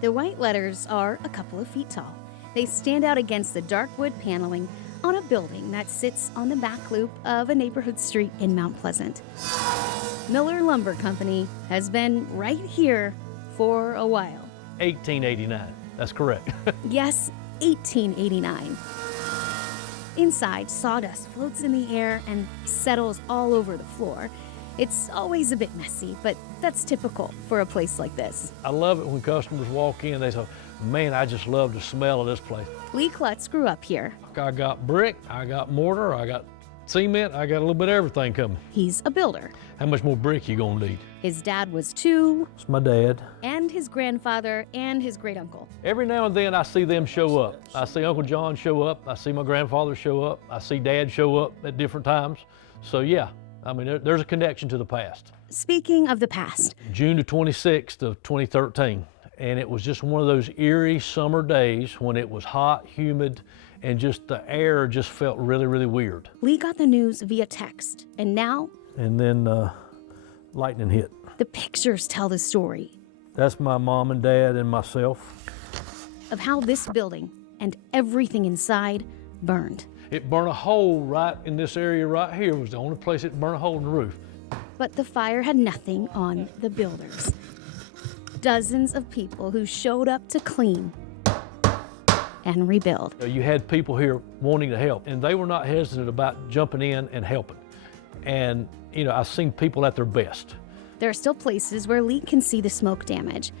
The white letters are a couple of feet tall. They stand out against the dark wood paneling on a building that sits on the back loop of a neighborhood street in Mount Pleasant. Miller Lumber Company has been right here for a while. 1889, that's correct. Yes, 1889. Inside, sawdust floats in the air and settles all over the floor. It's always a bit messy, but that's typical for a place like this. I love it when customers walk in, they say, man, I just love the smell of this place. Lee Klutz grew up here. I got brick, I got mortar, I got cement, I got a little bit of everything coming. He's a builder. How much more brick you gonna need? His dad was too. It's my dad. And his grandfather and his great uncle. Every now and then I see them show up. I see Uncle John show up, I see my grandfather show up, I see Dad show up at different times. So yeah, I mean, there's a connection to the past. Speaking of the past. June the 26th of 2013, and it was just one of those eerie summer days when it was hot, humid, and just the air just felt really, really weird. Lee got the news via text, and now? And then lightning hit. The pictures tell the story. That's my mom and dad and myself. Of how this building and everything inside burned. It burned a hole right in this area right here. It was the only place it burned a hole in the roof. But the fire had nothing on the builders. Dozens of people who showed up to clean and rebuild. You had people here wanting to help, and they were not hesitant about jumping in and helping. And, you know, I've seen people at their best. There are still places where Lee can see the smoke damage,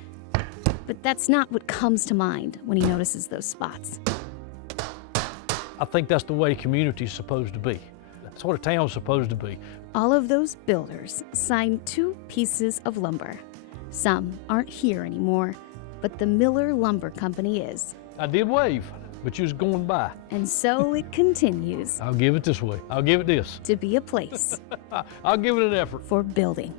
but that's not what comes to mind when he notices those spots. I think that's the way community's supposed to be. That's what a town's supposed to be. All of those builders signed 2 pieces of lumber. Some aren't here anymore, but the Miller Lumber Company is. I did wave, but you was going by. And so it continues. I'll give it this way. I'll give it this. To be a place I'll give it an effort. for building.